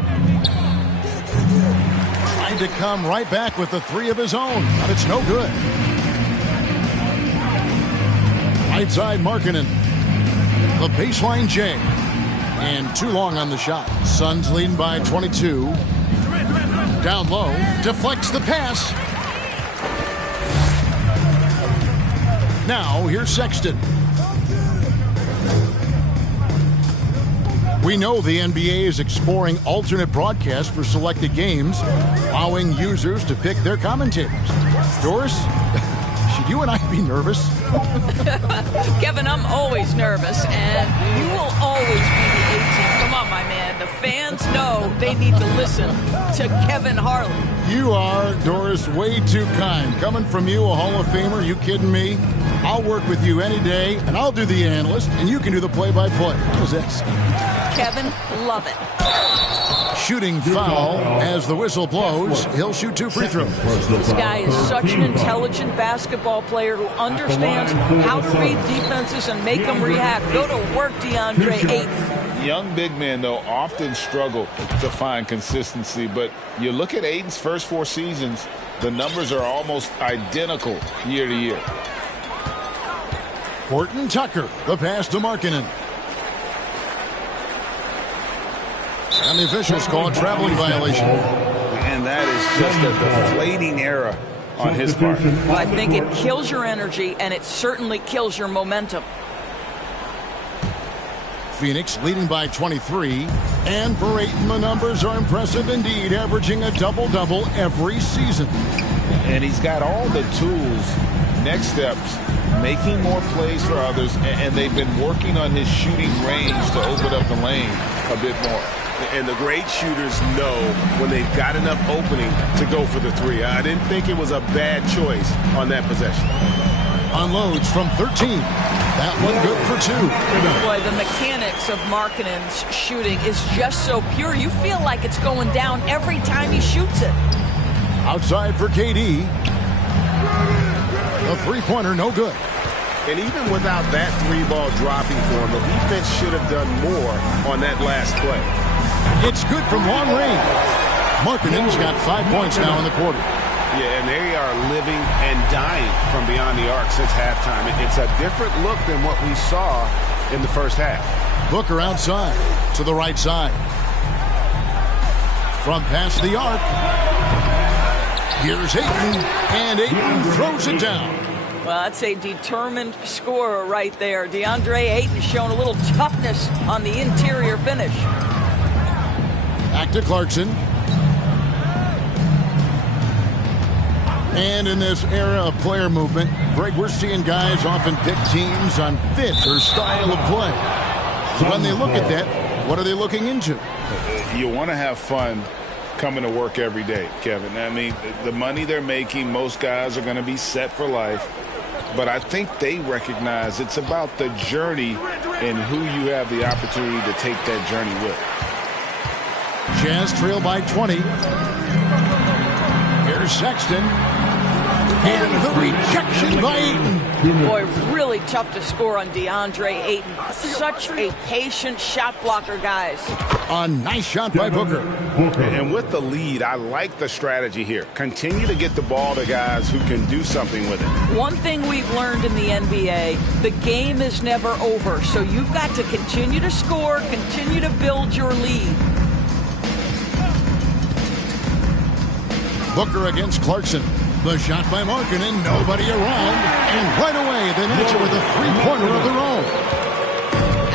Trying to come right back with the 3 of his own, but it's no good. Right side Markkanen. The baseline J. And too long on the shot. Suns leading by 22. Down low. Deflects the pass. Now here's Sexton. We know the NBA is exploring alternate broadcasts for selected games, allowing users to pick their commentators. Doris, should you and I be nervous? Kevin, I'm always nervous, and you will always be the A-team. Come on, my man. The fans know they need to listen to Kevin Harlan. You are, Doris, way too kind. Coming from you, a Hall of Famer, you kidding me? I'll work with you any day, and I'll do the analyst, and you can do the play-by-play. How's that? Kevin, love it. Shooting foul as the whistle blows. He'll shoot 2 free throws. This guy is such an intelligent basketball player who understands how to read defenses and make them react. Go to work, DeAndre Ayton. Young big men, though, often struggle to find consistency. But you look at Ayton's first 4 seasons, the numbers are almost identical year to year. Horton Tucker, the pass to Markkanen. And the officials call it traveling violation. And that is just a deflating error on his part. I think it kills your energy, and it certainly kills your momentum. Phoenix leading by 23. And for Ayton, the numbers are impressive indeed, averaging a double-double every season. And he's got all the tools. Next steps, making more plays for others, and they've been working on his shooting range to open up the lane a bit more. And the great shooters know when they've got enough opening to go for the 3. I didn't think it was a bad choice on that possession. Unloads from 13. That one good for 2. Boy, the mechanics of Markkanen's shooting is just so pure. You feel like it's going down every time he shoots it. Outside for KD. The three-pointer, no good. And even without that 3-ball dropping for him, the defense should have done more on that last play. It's good from long range. Markkanen's got 5 points now in the quarter. Yeah, and they are living and dying from beyond the arc since halftime. It's a different look than what we saw in the first half. Booker outside to the right side. From past the arc. Here's Ayton, and Ayton throws it down. Well, that's a determined scorer right there. DeAndre Ayton showing a little toughness on the interior finish. Back to Clarkson. And in this era of player movement, Greg, we're seeing guys often pick teams on fit or style of play. So when they look at that, what are they looking into? You want to have fun coming to work every day, Kevin. I mean, the money they're making, most guys are going to be set for life. But I think they recognize it's about the journey and who you have the opportunity to take that journey with. Jazz trail by 20. Here's Sexton. And the rejection by Ayton. Boy, really tough to score on DeAndre Ayton. Such a patient shot blocker, guys. A nice shot by Booker. And with the lead, I like the strategy here. Continue to get the ball to guys who can do something with it. One thing we've learned in the NBA, the game is never over. So you've got to continue to score, continue to build your lead. Booker against Clarkson. The shot by Markkanen, nobody around. And right away, they match it with a three-pointer of their own.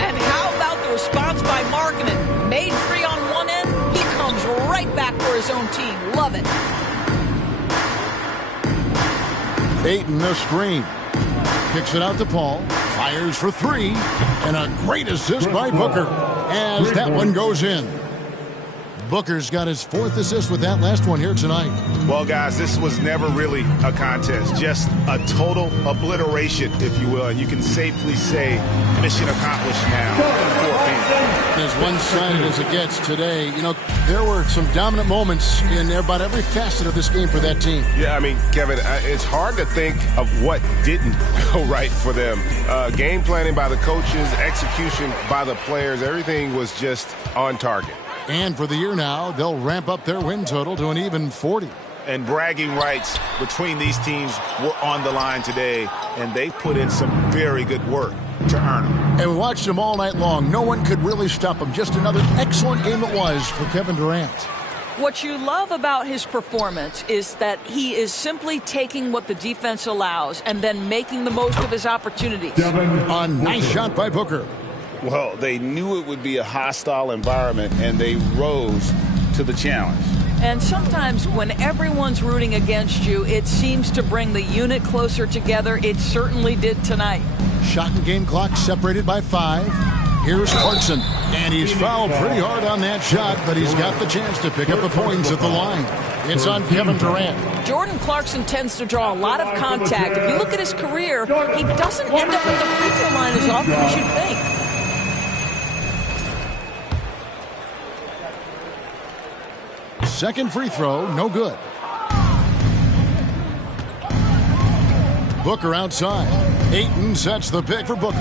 And how about the response by Markkanen? Made free on one end, he comes right back for his own team. Love it. Ayton, the screen. Kicks it out to Paul. Fires for 3. And a great assist by Booker as that one goes in. Booker's got his 4th assist with that last one here tonight. Well, guys, this was never really a contest. Just a total obliteration, if you will. And you can safely say mission accomplished now for Phoenix. As one-sided as it gets today, you know, there were some dominant moments in about every facet of this game for that team. Yeah, I mean, Kevin, it's hard to think of what didn't go right for them. Game planning by the coaches, execution by the players, everything was just on target. And for the year now, they'll ramp up their win total to an even 40. And bragging rights between these teams were on the line today, and they put in some very good work to earn them. And we watched them all night long. No one could really stop them. Just another excellent game it was for Kevin Durant. What you love about his performance is that he is simply taking what the defense allows and then making the most of his opportunities. A nice shot by Booker. Well, they knew it would be a hostile environment, and they rose to the challenge. And sometimes when everyone's rooting against you, it seems to bring the unit closer together. It certainly did tonight. Shot and game clock separated by 5. Here's Clarkson, and he's fouled pretty hard on that shot, but he's got the chance to pick up the points at the line. It's on Kevin Durant. Jordan Clarkson tends to draw a lot of contact. If you look at his career, he doesn't end up at the free throw line as often as you'd think. Second free throw, no good. Booker outside. Ayton sets the pick for Booker.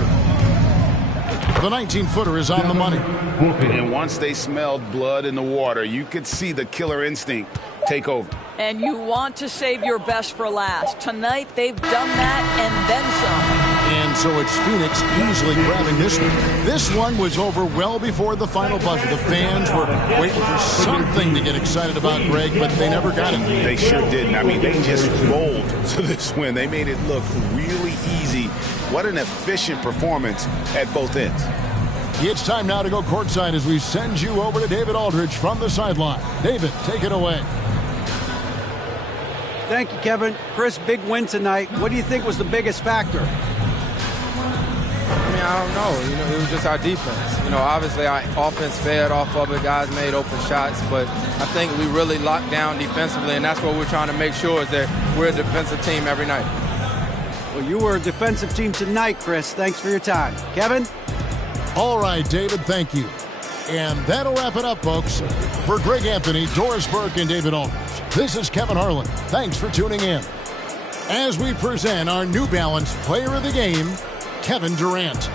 The 19-footer is on the money. And once they smelled blood in the water, you could see the killer instinct take over. And you want to save your best for last. Tonight, they've done that and then some. And so it's Phoenix easily grabbing this one. This one was over well before the final buzzer. The fans were waiting for something to get excited about, Greg, but they never got it. They sure didn't. I mean, they just rolled to this win. They made it look really easy. What an efficient performance at both ends. It's time now to go courtside as we send you over to David Aldridge from the sideline. David, take it away. Thank you, Kevin. Chris, big win tonight. What do you think was the biggest factor? I don't know. You know, it was just our defense. You know, obviously our offense fed off of it. Guys made open shots, but I think we really locked down defensively, and that's what we're trying to make sure is that we're a defensive team every night. Well, you were a defensive team tonight, Chris. Thanks for your time. Kevin? All right, David, thank you. And that'll wrap it up, folks. For Greg Anthony, Doris Burke, and David Aldridge, this is Kevin Harlan. Thanks for tuning in. As we present our New Balance Player of the Game, Kevin Durant.